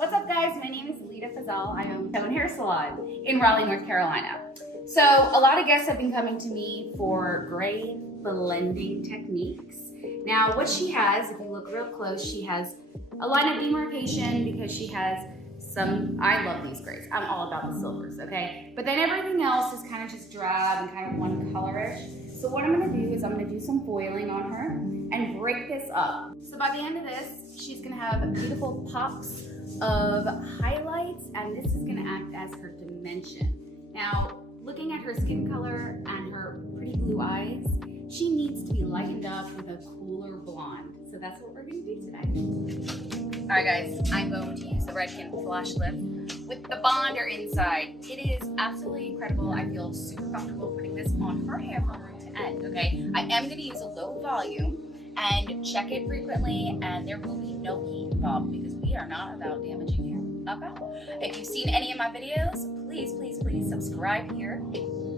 What's up, guys? My name is Leda Fazal. I own Salon Hair Salon in Raleigh, North Carolina. So a lot of guests have been coming to me for gray blending techniques. Now what she has, if you look real close, she has a line of demarcation because she has some, I love these grays. I'm all about the silvers, okay? But then everything else is kind of just drab and kind of one colorish. So what I'm gonna do is I'm gonna do some foiling on her and break this up. So by the end of this, she's gonna have beautiful pops of highlights, and this is gonna act as her dimension. Now, looking at her skin color and her pretty blue eyes, she needs to be lightened up with a cooler blonde. So that's what we're gonna do today. All right, guys, I'm going to use the Redken Flash Lift with the bonder inside. It is absolutely incredible. I feel super comfortable putting this on her hair from root to end, okay? I am gonna use a low volume and check it frequently, and there will be no heat involved because we are not about damaging hair, okay? If you've seen any of my videos, please, please, please subscribe here,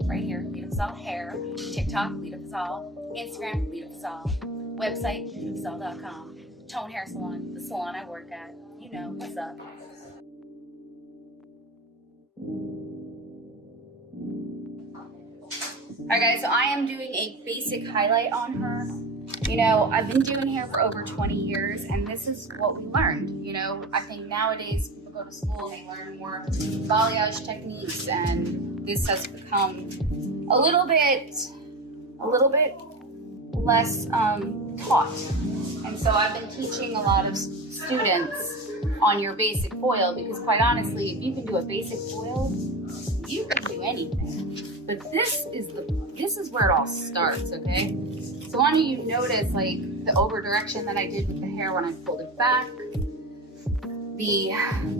right here, Leda Fazal Hair, TikTok, Leda Fazal, Instagram, Leda Fazal, website, 𝗧𝗢𝗡𝗘 Tone Hair Salon, the salon I work at. You know, what's up? All right, guys, so I am doing a basic highlight on her. You know, I've been doing hair for over 20 years, and this is what we learned. You know, I think nowadays people go to school and they learn more balayage techniques, and this has become a little bit less taught. And so I've been teaching a lot of students on your basic foil, because quite honestly, if you can do a basic foil, you can do anything. But this is where it all starts, okay? So I want you to notice like the over direction that I did with the hair when I pulled it back. The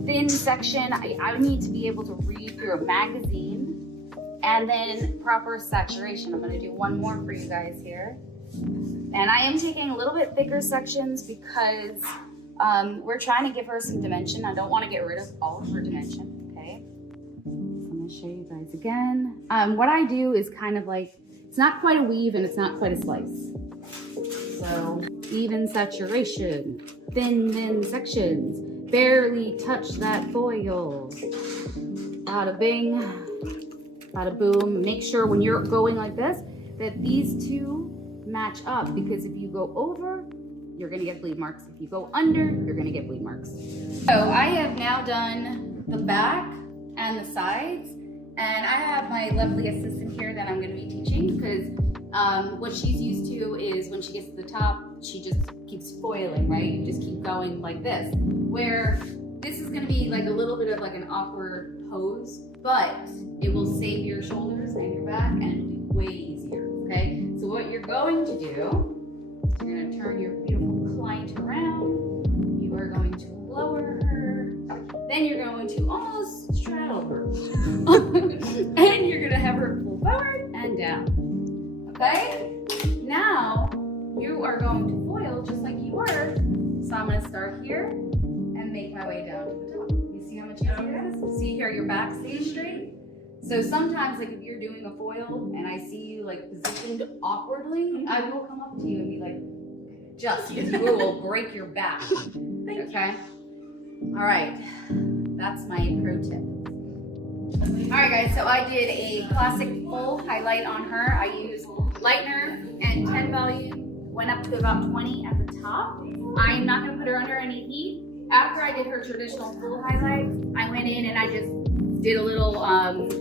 thin section, I need to be able to read through a magazine, and then proper saturation. I'm gonna do one more for you guys here. And I am taking a little bit thicker sections because we're trying to give her some dimension. I don't want to get rid of all of her dimension, okay? So I'm gonna show you guys again. What I do is kind of like, it's not quite a weave and it's not quite a slice. So even saturation, thin sections, barely touch that foil. Bada bing, bada boom. Make sure when you're going like this, that these two match up, because if you go over, you're gonna get bleed marks. If you go under, you're gonna get bleed marks. So I have now done the back and the sides, and I have my lovely assistant here that I'm gonna be teaching, because what she's used to is when she gets to the top, she just keeps foiling, right? You just keep going like this, where this is gonna be like a little bit of like an awkward pose, but it will save your shoulders and your back, and it'll be way easier, okay? So what you're going to do is you're going to turn your beautiful client around. You are going to lower her. Then you're going to almost straddle her. And you're going to have her pull forward and down. Okay? Now you are going to foil just like you were. So I'm going to start here and make my way down to the top. You see how much easier it is? See here, your back stays straight. So sometimes, like if you're doing a foil and I see you like positioned awkwardly, I will come up to you and be like, just, because you will break your back. Okay? All right, that's my pro tip. All right, guys, so I did a classic full highlight on her. I used lightener and 10 volume, went up to about 20 at the top. I'm not gonna put her under any heat. After I did her traditional full highlight, I went in and I just did a little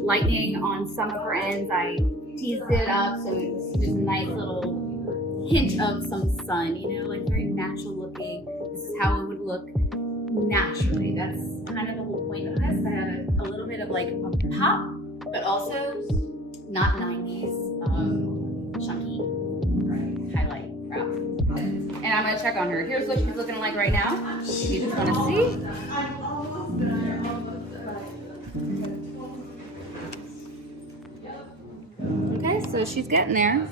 lightening on some of her ends. I teased it up so it was just a nice little hint of some sun, you know, like very natural looking. This is how it would look naturally. That's kind of the whole point of this. I have a little bit of like a pop, but also not 90s chunky highlight crap. And I'm gonna check on her. Here's what she's looking like right now. If you just wanna see. Okay, so she's getting there.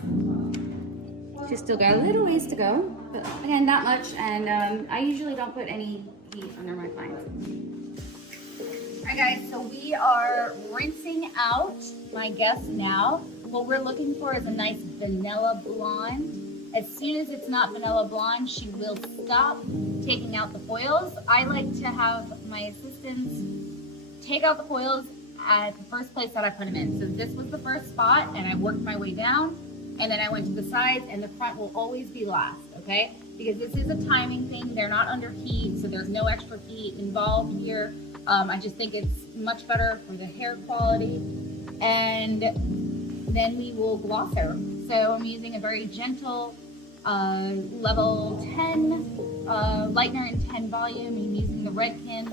She's still got a little ways to go, but again, not much. And I usually don't put any heat under my clients. All right, guys, so we are rinsing out my guest now. What we're looking for is a nice vanilla blonde. As soon as it's not vanilla blonde, she will stop taking out the foils. I like to have my assistants take out the foils at the first place that I put them in. So this was the first spot, and I worked my way down, and then I went to the sides, and the front will always be last, okay? Because this is a timing thing. They're not under heat, so there's no extra heat involved here. I just think it's much better for the hair quality. And then we will gloss her. So I'm using a very gentle level 10 lightener and 10 volume. I'm using the Redken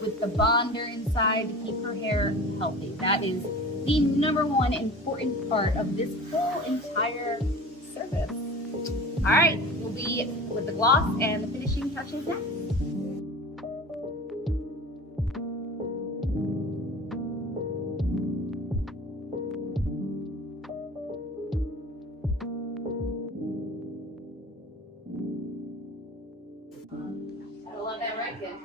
with the bonder inside to keep her hair healthy. That is the #1 important part of this whole entire service. All right, we'll be with the gloss and the finishing touches next. I love that Redken.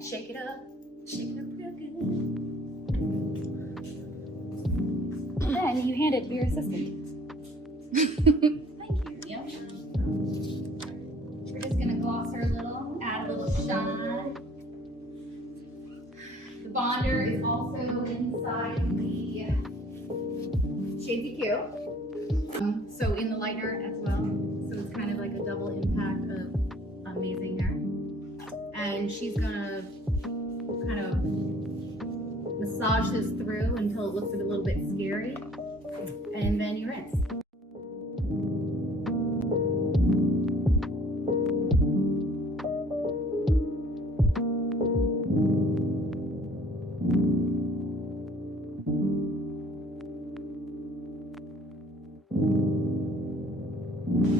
Shake it up real good. Then you hand it to your assistant. Thank you. Yep. We're just gonna gloss her a little, add a little shine. The bonder is also inside the 𝗧𝗢𝗡𝗄. So in the lightener as well. So it's kind of like a double impact of amazing hair. And she's gonna kind of massage this through until it looks a little bit scary. And then you rinse.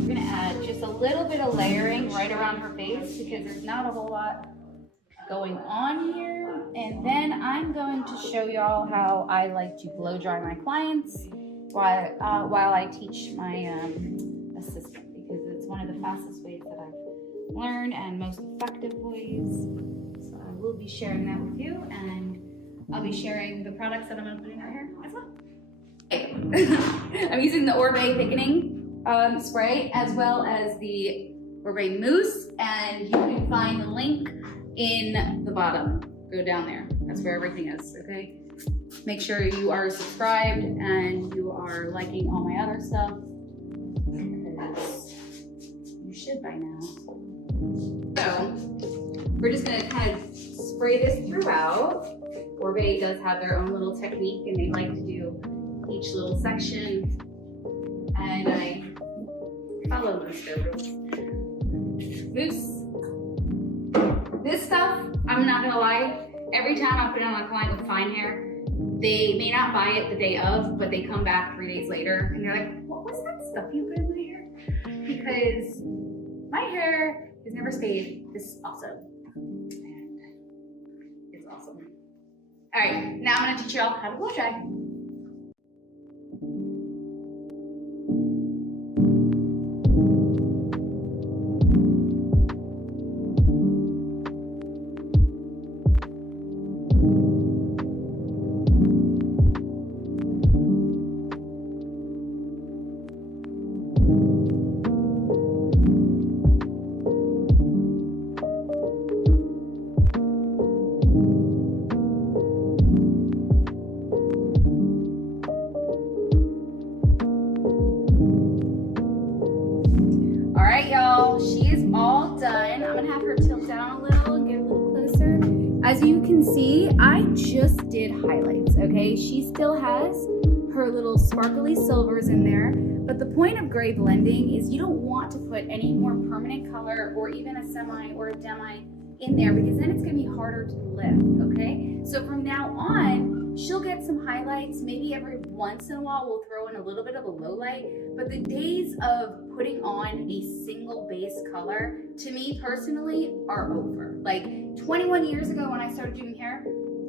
We're gonna add just a little bit of layering right around her face because there's not a whole lot going on here. And then I'm going to show y'all how I like to blow dry my clients while I teach my assistant, because it's one of the fastest ways that I've learned and most effective ways. So I will be sharing that with you, and I'll be sharing the products that I'm gonna put in her hair as well. Okay. I'm using the 𝗧𝗢𝗦 thickening spray as well as the 𝗧𝗢𝗦 mousse, and you can find the link in the bottom. Go down there. That's where everything is, okay? Make sure you are subscribed and you are liking all my other stuff, because you should by now. So we're just gonna kind of spray this throughout. 𝗧𝗢𝗦 does have their own little technique, and they like to do each little section, and I follow those rules. Mousse. This stuff, I'm not gonna lie, every time I put it on a client with fine hair, they may not buy it the day of, but they come back 3 days later and they're like, what was that stuff you put in my hair? Because my hair has never stayed this awesome. And it's awesome. All right, now I'm gonna teach y'all how to blow dry. Y'all, she is all done. I'm gonna have her tilt down a little and get a little closer. As you can see, I just did highlights, okay? She still has her little sparkly silvers in there, but the point of gray blending is you don't want to put any more permanent color or even a semi or a demi in there, because then it's gonna be harder to lift, okay? So from now on, she'll get some highlights. Maybe every once in a while we'll throw in a little bit of a low light, but the days of putting on a single base color, to me personally, are over. Like 21 years ago when I started doing hair,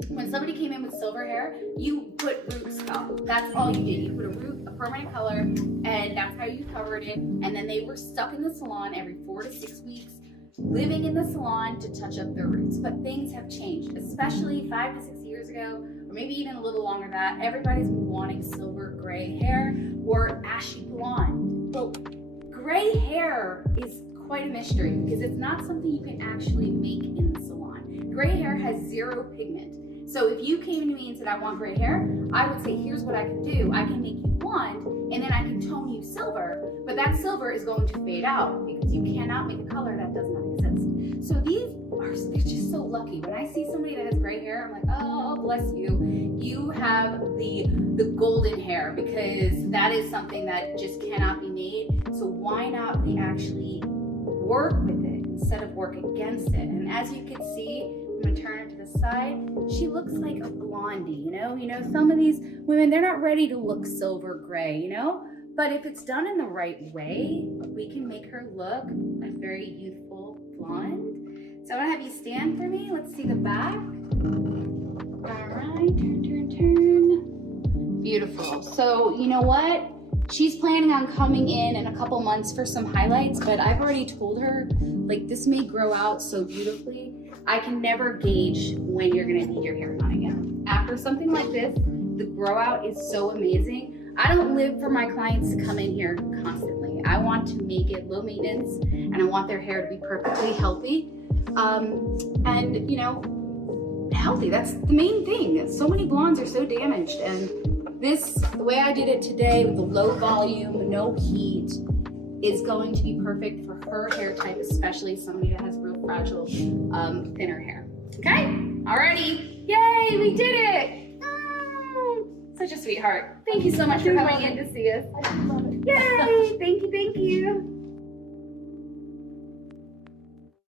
when somebody came in with silver hair, you put root stuff. That's all you did. You put a root, a permanent color, and that's how you covered it. And then they were stuck in the salon every 4 to 6 weeks, living in the salon to touch up their roots. But things have changed, especially 5 to 6 years ago, or maybe even a little longer than that. Everybody's been wanting silver gray hair or ashy blonde. Well, gray hair is quite a mystery because it's not something you can actually make in the salon. Gray hair has 0 pigment. So if you came to me and said, I want gray hair, I would say, here's what I can do. I can make you blonde, and then I can tone you silver, but that silver is going to fade out because you cannot make a color that does not exist. So they're just so lucky. When I see somebody that has gray hair, I'm like, oh, bless you. You have the golden hair, because that is something that just cannot be made. So why not we actually work with it instead of work against it? And as you can see, I'm gonna turn her to the side. She looks like a blondie, you know? Some of these women, they're not ready to look silver gray, you know? But if it's done in the right way, we can make her look a very youthful blonde. So I wanna have you stand for me. Let's see the back. All right, turn. Beautiful. So you know what? She's planning on coming in a couple months for some highlights, but I've already told her, like, this may grow out so beautifully. I can never gauge when you're gonna need your hair done again. After something like this, the grow out is so amazing. I don't live for my clients to come in here constantly. I want to make it low maintenance, and I want their hair to be perfectly healthy. And you know, healthy, that's the main thing. So many blondes are so damaged, and the way I did it today with the low volume, no heat, is going to be perfect for her hair type, especially somebody that has real fragile, thinner hair. Okay? Alrighty. Yay, we did it! Such a sweetheart. Thank you so much for coming in to see us. Yay! Thank you, thank you.